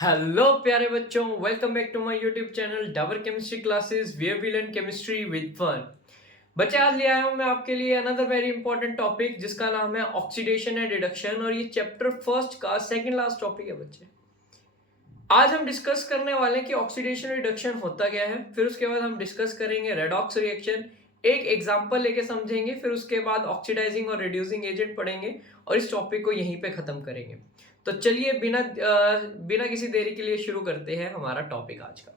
Hello प्यारे बच्चों, welcome back to my YouTube channel Dabur chemistry classes where we learn chemistry with fun. बच्चे, आज ले आया हूं मैं आपके लिए अनदर वेरी इंपॉर्टेंट टॉपिक जिसका नाम है ऑक्सीडेशन एंड रिडक्शन, और ये चैप्टर फर्स्ट का सेकंड लास्ट टॉपिक है। बच्चे, आज हम डिस्कस करने वाले हैं कि ऑक्सीडेशन रिडक्शन होता क्या है। फिर उसके बाद हम डिस्कस करेंगे रेडॉक्स रिएक्शन, एक एग्जांपल लेके समझेंगे। फिर उसके बाद ऑक्सीडाइजिंग और रिड्यूसिंग एजेंट पढ़ेंगे और इस टॉपिक को यहीं पे खत्म करेंगे। तो चलिए बिना किसी देरी के लिए शुरू करते हैं हमारा टॉपिक आज का।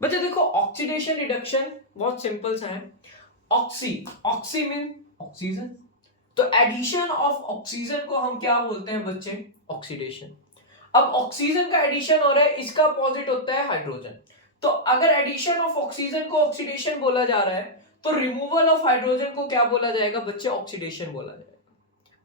बच्चे देखो, ऑक्सीडेशन रिडक्शन बहुत सिंपल सा है। ऑक्सी ऑक्सी मीन ऑक्सीजन, तो एडिशन ऑफ ऑक्सीजन को हम क्या बोलते हैं बच्चे? ऑक्सीडेशन। अब ऑक्सीजन का एडिशन हो रहा है, इसका अपोजिट होता है हाइड्रोजन। तो अगर एडिशन ऑफ ऑक्सीजन को ऑक्सीडेशन बोला जा रहा है, तो रिमूवल ऑफ हाइड्रोजन को क्या बोला जाएगा बच्चे? ऑक्सीडेशन बोला जाएगा।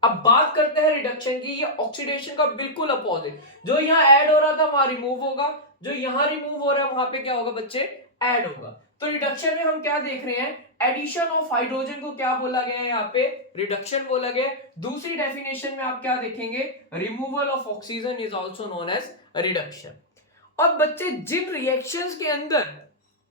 अब बात करते हैं रिडक्शन की। ये ऑक्सीडेशन का बिल्कुल अपोजिट, जो यहाँ ऐड हो रहा था वहां रिमूव होगा, जो यहाँ रिमूव हो रहा है वहां पे क्या होगा बच्चे? ऐड होगा। तो रिडक्शन में हम क्या देख रहे हैं? एडिशन ऑफ हाइड्रोजन को क्या बोला गया है? यहाँ पे रिडक्शन बोला गया। दूसरी डेफिनेशन में आप क्या देखेंगे? Removal of oxygen is also known as reduction. अब बच्चे, जिन रिएक्शंस के अंदर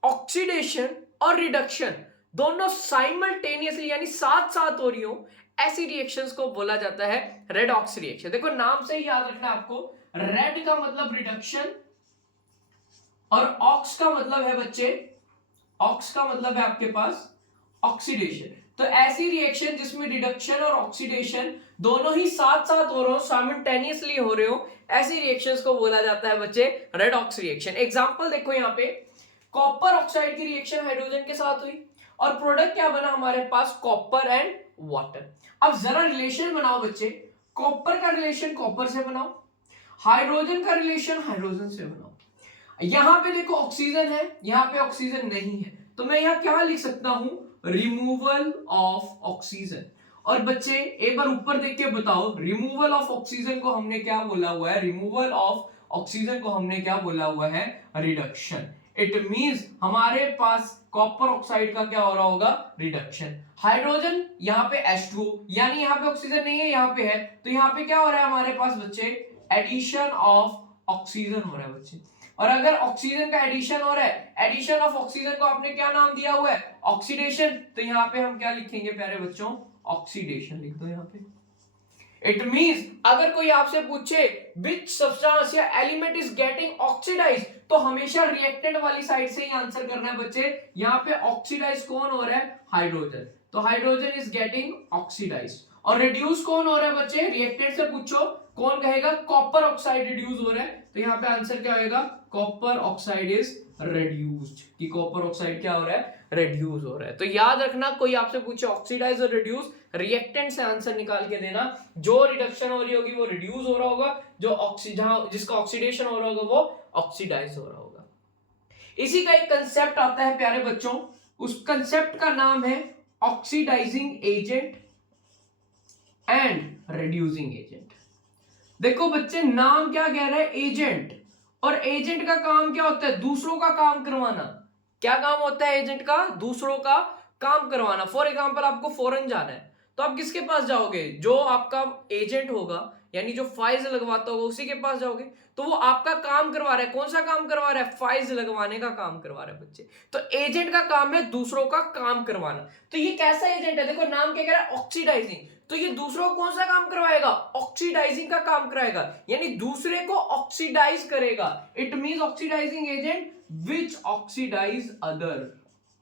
ऑक्सीडेशन और रिडक्शन दोनों साइमल्टेनियसली यानी साथ साथ हो रही हो, ऐसी रिएक्शंस को बोला जाता है रेडॉक्स रिएक्शन। देखो, नाम से ही याद रखना आपको, रेड का मतलब रिडक्शन और ऑक्स का मतलब है बच्चे, ऑक्स का मतलब है आपके पास ऑक्सीडेशन। तो ऐसी रिएक्शन जिसमें रिडक्शन और ऑक्सीडेशन दोनों ही साथ साथ हो रहे हो, साइमल्टेनियसली हो रहे हो, ऐसी रिएक्शंस को बोला जाता है बच्चे रेडॉक्स रिएक्शन। एग्जांपल देखो, यहाँ पे कॉपर ऑक्साइड की रिएक्शन हाइड्रोजन के साथ हुई और प्रोडक्ट क्या बना हमारे पास? Copper and water. अब जरा रिलेशन बनाओ बच्चे, कॉपर का रिलेशन कॉपर से बनाओ, हाइड्रोजन का रिलेशन हाइड्रोजन से बनाओ। यहां पे देखो ऑक्सीजन है, यहां पे ऑक्सीजन नहीं है, तो मैं यहां क्या लिख सकता हूं? Removal of oxygen. और बच्चे एक बार ऊपर देख के बताओ, रिमूवल ऑफ ऑक्सीजन को हमने क्या बोला हुआ है? रिमूवल ऑफ ऑक्सीजन को हमने क्या बोला हुआ है? रिडक्शन। इट मींस हमारे पास कॉपर ऑक्साइड का क्या हो रहा होगा? रिडक्शन। हाइड्रोजन यहाँ पे H2, यानी यहाँ पे ऑक्सीजन नहीं है, यहाँ पे है, तो यहाँ पे क्या हो रहा है हमारे पास बच्चे? एडिशन ऑफ ऑक्सीजन हो रहा है बच्चे। और अगर ऑक्सीजन का एडिशन हो रहा है, एडिशन ऑफ ऑक्सीजन को आपने क्या नाम दिया हुआ है? ऑक्सीडेशन। तो यहाँ पे हम क्या लिखेंगे प्यारे बच्चों? ऑक्सीडेशन लिख दो यहाँ पे। इट मींस अगर कोई आपसे पूछे विच सब्सटेंस या एलिमेंट इज गेटिंग ऑक्सीडाइज, तो हमेशा रिएक्टेंट वाली साइड से ही आंसर करना है बच्चे। यहाँ पे ऑक्सीडाइज कौन हो रहा है? हाइड्रोजन। तो हाइड्रोजन इज गेटिंग ऑक्सीडाइज। और रिड्यूस कौन हो रहा है बच्चे? रिएक्टेंट से पूछो, कौन कहेगा? कॉपर ऑक्साइड रिड्यूस हो रहा है। तो यहाँ पे आंसर क्या होगा? Copper oxide is reduced. कि कॉपर ऑक्साइड क्या हो रहा है? रिड्यूस हो रहा है। तो याद रखना, कोई आपसे पूछे ऑक्सीडाइज और रिड्यूस, रिएक्टेंट से आंसर निकाल के देना। जो रिडक्शन हो रही होगी वो रिड्यूस हो रहा होगा, जो जिसका ऑक्सीडेशन हो रहा होगा वो ऑक्सीडाइज हो रहा होगा। इसी का एक कंसेप्ट आता है प्यारे बच्चों, उस कंसेप्ट का नाम है oxidising agent and reducing agent. देखो बच्चे, नाम क्या कह रहा है? एजेंट। और एजेंट का काम क्या होता है? दूसरों का काम करवाना। क्या काम होता है एजेंट का? दूसरों का काम करवाना। फॉर एग्जाम्पल, आपको फॉरेन जाना है, तो आप किसके पास जाओगे? जो आपका एजेंट होगा, यानी जो फाइल्स लगवाता होगा, उसी के पास जाओगे। तो वो आपका काम करवा रहा है। कौन सा काम करवा रहा है? फाइल्स लगवाने का काम करवा रहा है बच्चे। तो एजेंट का काम है दूसरों का काम करवाना। तो ये कैसा एजेंट है? देखो, नाम क्या कह रहा है? ऑक्सीडाइजिंग। तो ये दूसरों को कौन सा काम करवाएगा? ऑक्सीडाइजिंग का काम कराएगा, यानी दूसरे को ऑक्सीडाइज करेगा। It means oxidising agent which oxidise other.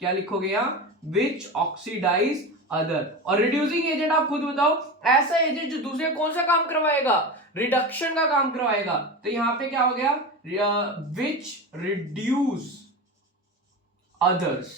क्या लिखोगे यहां? Which oxidise other. और रिड्यूसिंग एजेंट आप खुद बताओ, ऐसा एजेंट जो दूसरे कौन सा काम करवाएगा? रिडक्शन का काम करवाएगा। तो यहां पे क्या हो गया? Which reduce others.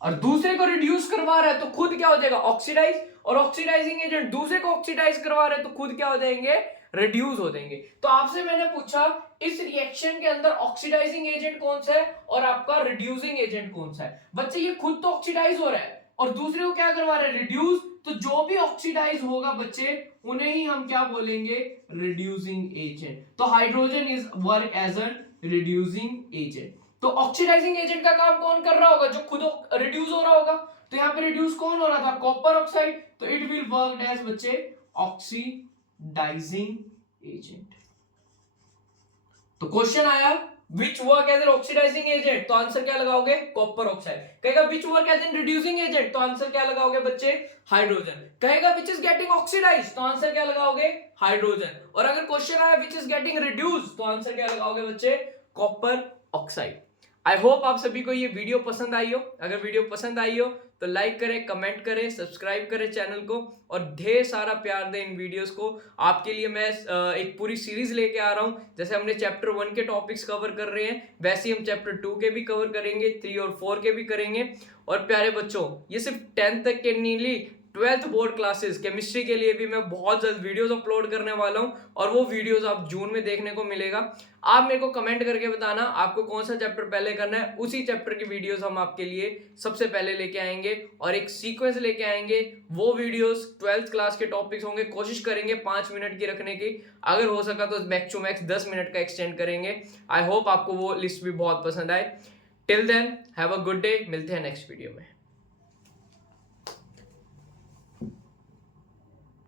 और दूसरे को रिड्यूस करवा रहा है तो खुद क्या हो जाएगा? ऑक्सीडाइज। और ऑक्सीडाइजिंग एजेंट दूसरे को ऑक्सीडाइज करवा रहे हैं तो खुद क्या हो जाएंगे? रिड्यूस हो जाएंगे। तो आपसे मैंने पूछा, इस रिएक्शन के अंदर ऑक्सीडाइजिंग एजेंट कौन सा है और आपका रिड्यूसिंग एजेंट कौन सा है? बच्चे, ये खुद तो ऑक्सीडाइज हो रहा है और दूसरे को क्या करवा रहे हैं? रिड्यूस। तो जो भी ऑक्सीडाइज होगा बच्चे, उन्हें ही हम क्या बोलेंगे? Reducing agent. तो hydrogen is work as a reducing agent. तो ऑक्सीडाइजिंग एजेंट का काम कौन कर रहा होगा? जो खुद रिड्यूस हो रहा होगा। तो यहाँ पे रिड्यूस कौन हो रहा था? Copper oxide. तो इट विल वर्क एज बच्चे ऑक्सीडाइजिंग एजेंट। तो क्वेश्चन आया which work as an oxidising agent, तो आंसर क्या लगाओगे? Copper oxide. कहेगा which work as an reducing agent, तो आंसर क्या लगाओगे बच्चे? हाइड्रोजन। कहेगा विच इज गेटिंग ऑक्सीडाइज, तो आंसर क्या लगाओगे? हाइड्रोजन। और अगर क्वेश्चन आया विच इज गेटिंग रिड्यूस, तो आंसर क्या लगाओगे बच्चे? Copper oxide. आई होप आप सभी को ये वीडियो पसंद आई हो। अगर वीडियो पसंद आई हो तो लाइक करें, कमेंट करें, सब्सक्राइब करें चैनल को और ढेर सारा प्यार दें इन वीडियोस को। आपके लिए मैं एक पूरी सीरीज लेके आ रहा हूं। जैसे हमने चैप्टर 1 के टॉपिक्स कवर कर रहे हैं, वैसे ही हम चैप्टर 2 के भी कवर करेंगे, 3 और 4 के भी करेंगे। और प्यारे बच्चों, ये सिर्फ 10th तक के नहीं, 12th बोर्ड क्लासेस केमिस्ट्री के लिए भी मैं बहुत जल्द वीडियोस अपलोड करने वाला हूं और वो वीडियोस आप जून में देखने को मिलेगा। आप मेरे को कमेंट करके बताना आपको कौन सा चैप्टर पहले करना है, उसी चैप्टर की वीडियोस हम आपके लिए सबसे पहले लेके आएंगे और एक सीक्वेंस लेके आएंगे। वो वीडियोस 12th क्लास के टॉपिक्स होंगे, कोशिश करेंगे 5 मिनट की रखने की, अगर हो सका तो मैक्स टू मैक्स 10 मिनट का एक्सटेंड करेंगे। आई होप आपको वो लिस्ट भी बहुत पसंद आए। Till then have a good day, मिलते हैं नेक्स्ट वीडियो में।